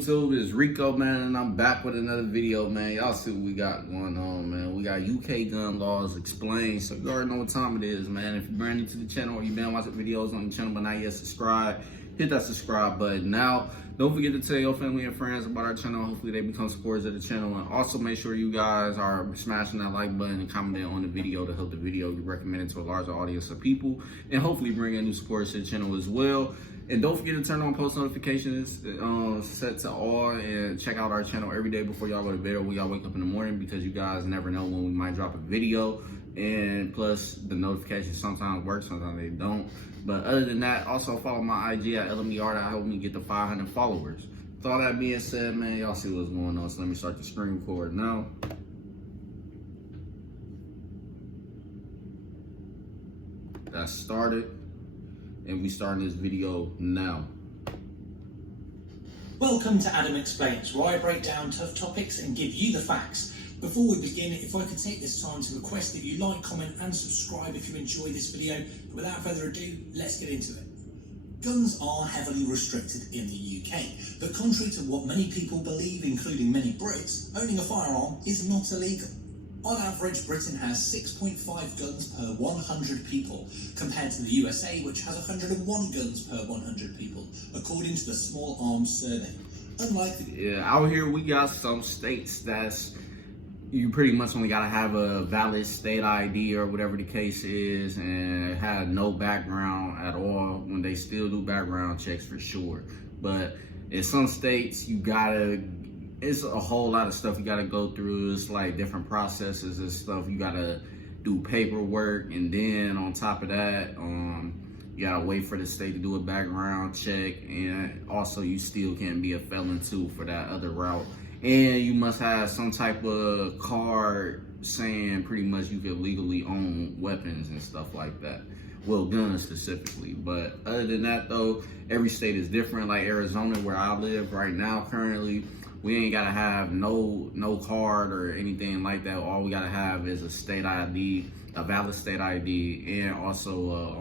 YouTube is Rico, man, and I'm back with another video, man. Y'all see what we got going on, man. We got UK gun laws explained, so you already know what time it is, man. If you're brand new to the channel or you've been watching videos on the channel but not yet subscribed, hit that subscribe button now. Don't forget to tell your family and friends about our channel. Hopefully they become supporters of the channel, and also make sure you guys are smashing that like button and commenting on the video to help the video get recommended to a larger audience of people, and hopefully bring in new supporters to the channel as well. And don't forget to turn on post notifications set to all, and check out our channel every day before y'all go to bed or when y'all wake up in the morning, because you guys never know when we might drop a video. And plus the notifications sometimes work, sometimes they don't. But other than that, also follow my IG at LMERico. That helped me get to 500 followers. With all that being said, man, y'all see what's going on. So let me start the screen record now. That started. And we starting this video now. Welcome to Adam Explains, where I break down tough topics and give you the facts. Before we begin, if I could take this time to request that you like, comment and subscribe if you enjoy this video. But without further ado, let's get into it. Guns are heavily restricted in the UK, but contrary to what many people believe, including many Brits, owning a firearm is not illegal. On average, Britain has 6.5 guns per 100 people, compared to the USA, which has 101 guns per 100 people, according to the Small Arms Survey. Unlike out here, we got some states that's you pretty much only gotta have a valid state ID or whatever the case is, and have no background at all, when they still do background checks for sure. But in some states, it's a whole lot of stuff you gotta go through. It's like different processes and stuff. You gotta do paperwork, and then on top of that, you gotta wait for the state to do a background check, and also you still can't be a felon too for that other route. And you must have some type of card saying pretty much you can legally own weapons and stuff like that. Well, guns specifically. But other than that though, every state is different. Like Arizona, where I live right now currently, we ain't gotta have no card or anything like that. All we gotta have is a state ID, a valid state ID, and also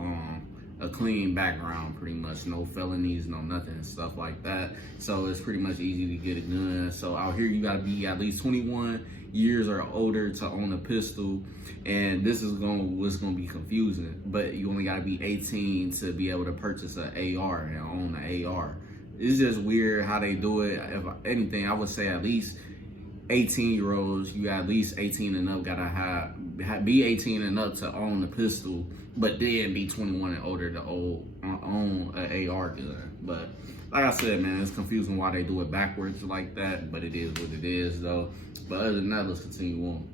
a clean background, pretty much. No felonies, no nothing, and stuff like that. So it's pretty much easy to get a gun. So out here, you gotta be at least 21 years or older to own a pistol. And this is what's gonna be confusing, but you only gotta be 18 to be able to purchase an AR and own an AR. It's just weird how they do it. If anything, I would say at least 18-year-olds, you at least 18 and up gotta be 18 and up to own the pistol, but then be 21 and older to own an AR gun. But like I said, man, it's confusing why they do it backwards like that, but it is what it is though. But other than that, let's continue on.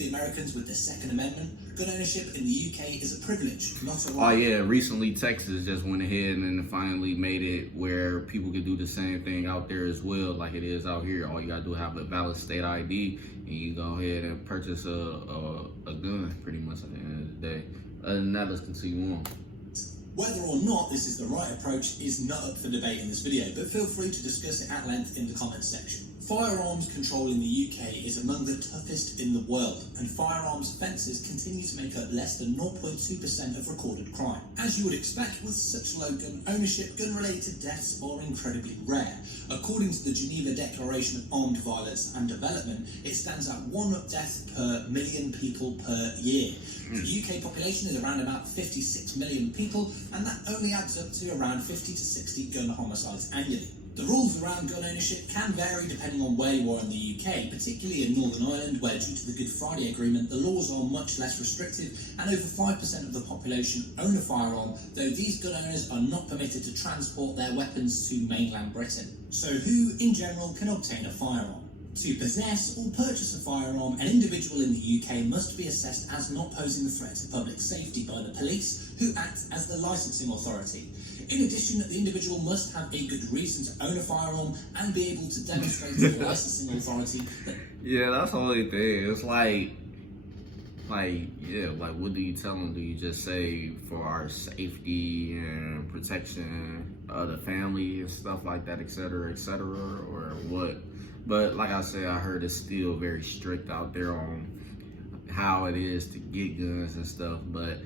the Americans with the Second Amendment, gun ownership in the UK is a privilege, not a right. Oh yeah, recently Texas just went ahead and finally made it where people could do the same thing out there as well, like it is out here. All you gotta do is have a valid state ID, and you go ahead and purchase a gun, pretty much at the end of the day. Other than that, let's continue on. Whether or not this is the right approach is not up for debate in this video, but feel free to discuss it at length in the comments section. Firearms control in the UK is among the toughest in the world, and firearms offences continue to make up less than 0.2% of recorded crime. As you would expect, with such low gun ownership, gun-related deaths are incredibly rare. According to the Geneva Declaration of Armed Violence and Development, it stands at 1 death per million people per year. The UK population is around about 56 million people, and that only adds up to around 50 to 60 gun homicides annually. The rules around gun ownership can vary depending on where you are in the UK, particularly in Northern Ireland, where due to the Good Friday Agreement, the laws are much less restrictive, and over 5% of the population own a firearm, though these gun owners are not permitted to transport their weapons to mainland Britain. So who, in general, can obtain a firearm? To possess or purchase a firearm, an individual in the UK must be assessed as not posing a threat to public safety by the police, who act as the licensing authority. In addition, the individual must have a good reason to own a firearm and be able to demonstrate to the licensing authority that... Yeah, that's the only thing. It's like, what do you tell them? Do you just say for our safety and protection of the family and stuff like that, etc., or what? But like I said, I heard it's still very strict out there on how it is to get guns and stuff, but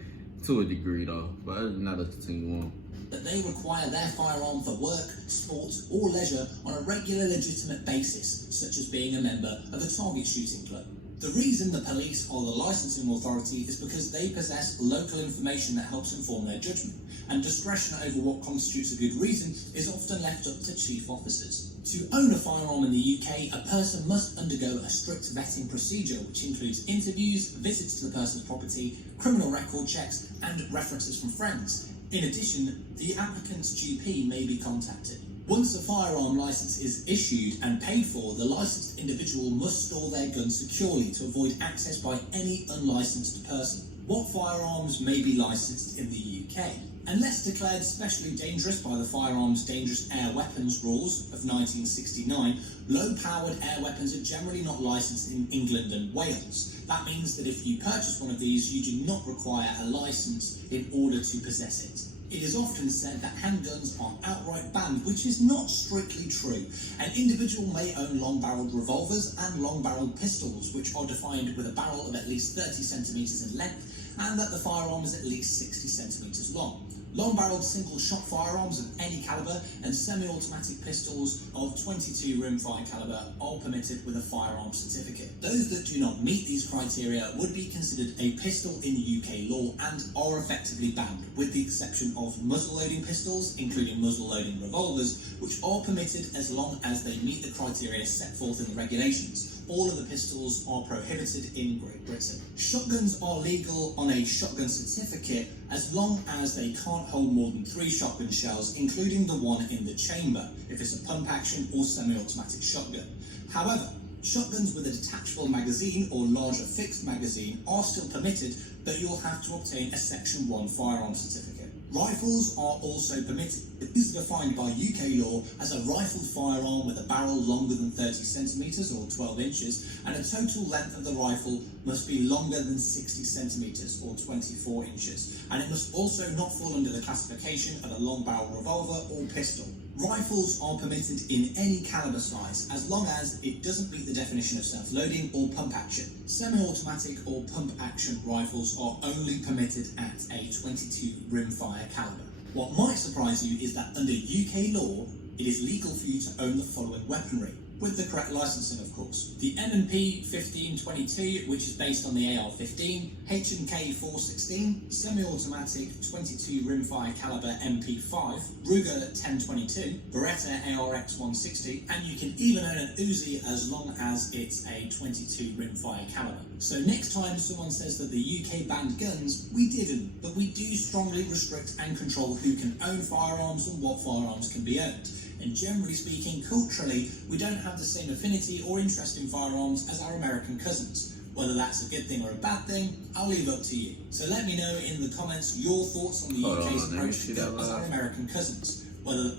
to a degree though. But other than that, let's continue on. That they require their firearm for work, sport, or leisure on a regular, legitimate basis, such as being a member of a target shooting club. The reason the police are the licensing authority is because they possess local information that helps inform their judgment, and discretion over what constitutes a good reason is often left up to chief officers. To own a firearm in the UK, a person must undergo a strict vetting procedure, which includes interviews, visits to the person's property, criminal record checks, and references from friends. In addition, the applicant's GP may be contacted. Once a firearm license is issued and paid for, the licensed individual must store their gun securely to avoid access by any unlicensed person. What firearms may be licensed in the UK? Unless declared specially dangerous by the Firearms Dangerous Air Weapons Rules of 1969, low-powered air weapons are generally not licensed in England and Wales. That means that if you purchase one of these, you do not require a license in order to possess it. It is often said that handguns are outright banned, which is not strictly true. An individual may own long-barreled revolvers and long-barreled pistols, which are defined with a barrel of at least 30 centimetres in length and that the firearm is at least 60 centimetres long. Long-barreled single-shot firearms of any caliber and semi-automatic pistols of 22 rimfire caliber are permitted with a firearm certificate. Those that do not meet these criteria would be considered a pistol in UK law and are effectively banned, with the exception of muzzle-loading pistols, including muzzle-loading revolvers, which are permitted as long as they meet the criteria set forth in the regulations. All of the pistols are prohibited in Great Britain. Shotguns are legal on a shotgun certificate as long as they can't hold more than 3 shotgun shells, including the one in the chamber, if it's a pump action or semi-automatic shotgun. However, shotguns with a detachable magazine or larger fixed magazine are still permitted, but you'll have to obtain a Section 1 firearm certificate. Rifles are also permitted. These are defined by UK law as a rifled firearm with a barrel longer than 30 centimetres or 12 inches, and a total length of the rifle must be longer than 60 centimetres or 24 inches, and it must also not fall under the classification of a long barrel revolver or pistol. Rifles are permitted in any caliber size as long as it doesn't meet the definition of self-loading or pump action. Semi-automatic or pump action rifles are only permitted at a 22 rimfire caliber. What might surprise you is that under UK law, it is legal for you to own the following weaponry, with the correct licensing of course. The M&P 1522, which is based on the AR-15, H&K 416, semi-automatic 22 rimfire caliber MP5, Ruger 1022, Beretta ARX 160, and you can even own an Uzi as long as it's a 22 rimfire caliber. So next time someone says that the UK banned guns, we didn't, but we do strongly restrict and control who can own firearms and what firearms can be owned. And generally speaking, culturally, we don't have the same affinity or interest in firearms as our American cousins. Whether that's a good thing or a bad thing, I'll leave up to you. So let me know in the comments your thoughts on the UK's approach to guns as our American cousins. Whether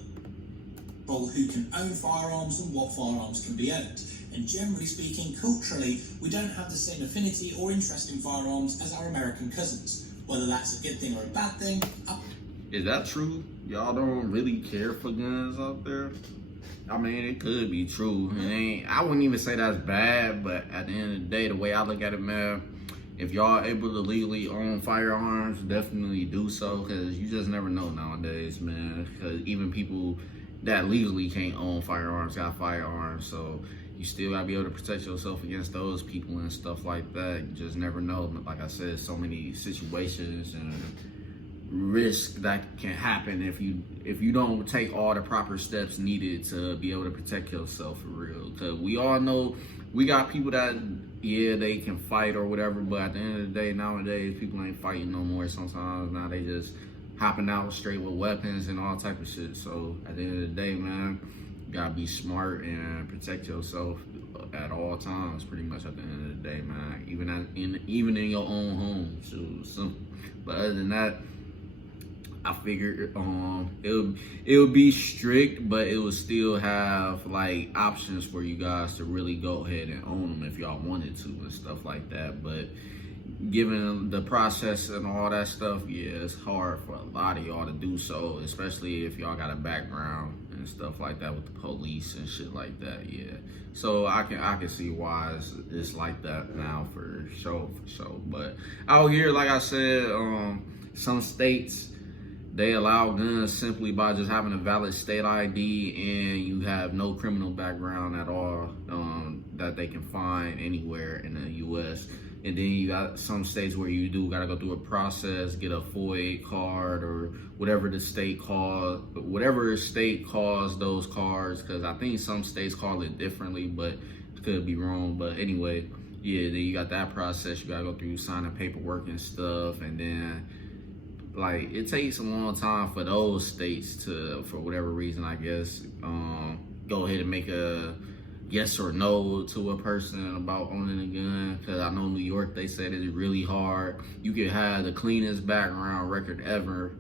who can own firearms and what firearms can be owned. And generally speaking, culturally, we don't have the same affinity or interest in firearms as our American cousins. Whether that's a good thing or a bad thing, Is that true? Y'all don't really care for guns out there? I mean, it could be true. I wouldn't even say that's bad, but at the end of the day, the way I look at it, man, if y'all able to legally own firearms, definitely do so, because you just never know nowadays, man. Because even people that legally can't own firearms got firearms, so you still gotta be able to protect yourself against those people and stuff like that. You just never know. Like I said, so many situations and risk that can happen if you don't take all the proper steps needed to be able to protect yourself for real. Because we all know we got people that, yeah, they can fight or whatever, but at the end of the day, nowadays, people ain't fighting no more sometimes. Now they just hopping out straight with weapons and all type of shit. So at the end of the day, man, you gotta be smart and protect yourself at all times, pretty much at the end of the day, man. Even in your own home. So, but other than that, I figured it would be strict, but it would still have like options for you guys to really go ahead and own them if y'all wanted to and stuff like that. But given the process and all that stuff, yeah, it's hard for a lot of y'all to do so, especially if y'all got a background and and stuff like that with the police and shit like that. Yeah, so I can see why it's like that now for sure. But out here, like I said, some states, they allow guns simply by just having a valid state ID and you have no criminal background at all, that they can find anywhere in the U.S. And then you got some states where you do gotta go through a process, get a FOIA card or whatever the state calls, whatever state calls those cards, because I think some states call it differently, but could be wrong. But anyway, yeah, then you got that process. You gotta go through signing paperwork and stuff, and then like it takes a long time for those states to, for whatever reason, I guess, go ahead and make a yes or no to a person about owning a gun. Because I know New York, they said it's really hard. You could have the cleanest background record ever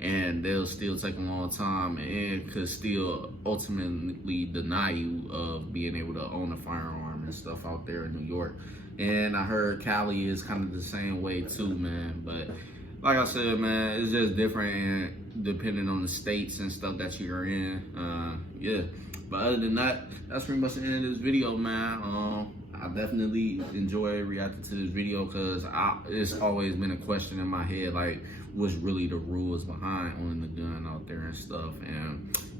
and they'll still take a long time and could still ultimately deny you of being able to own a firearm and stuff out there in New York. And I heard Cali is kind of the same way too, man. But like I said, man, it's just different and depending on the states and stuff that you're in. Yeah. But other than that, that's pretty much the end of this video, man. I definitely enjoy reacting to this video because it's always been a question in my head, like, what's really the rules behind owning the gun out there and stuff,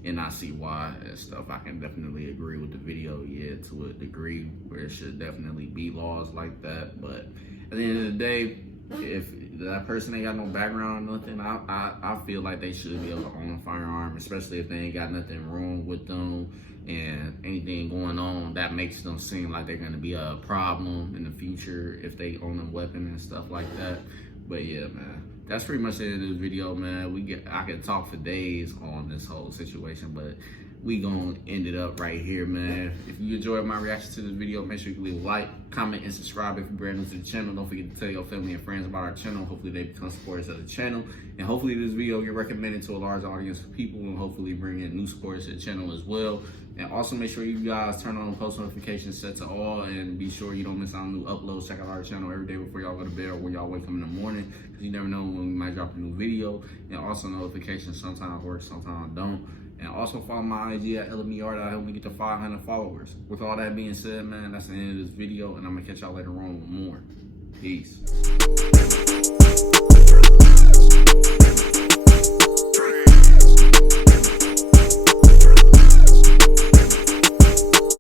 and I see why and stuff. I can definitely agree with the video, yeah, to a degree, where it should definitely be laws like that. But at the end of the day, if that person ain't got no background or nothing, I feel like they should be able to own a firearm, especially if they ain't got nothing wrong with them and anything going on that makes them seem like they're gonna be a problem in the future if they own a weapon and stuff like that. But yeah, man, that's pretty much the end of this video, man. I could talk for days on this whole situation, but we gonna end it up right here, man. If you enjoyed my reaction to this video, make sure you leave a like, comment, and subscribe if you're brand new to the channel. Don't forget to tell your family and friends about our channel. Hopefully they become supporters of the channel, and hopefully this video get recommended to a large audience of people, and hopefully bring in new supporters to the channel as well. And also make sure you guys turn on post notifications set to all, and be sure you don't miss out on new uploads. Check out our channel every day before y'all go to bed or when y'all wake up in the morning, because you never know when we might drop a new video. And also notifications sometimes work, sometimes don't. And also follow my IG at LMERico to help me get to 500 followers. With all that being said, man, that's the end of this video, and I'm gonna catch y'all later on with more. Peace.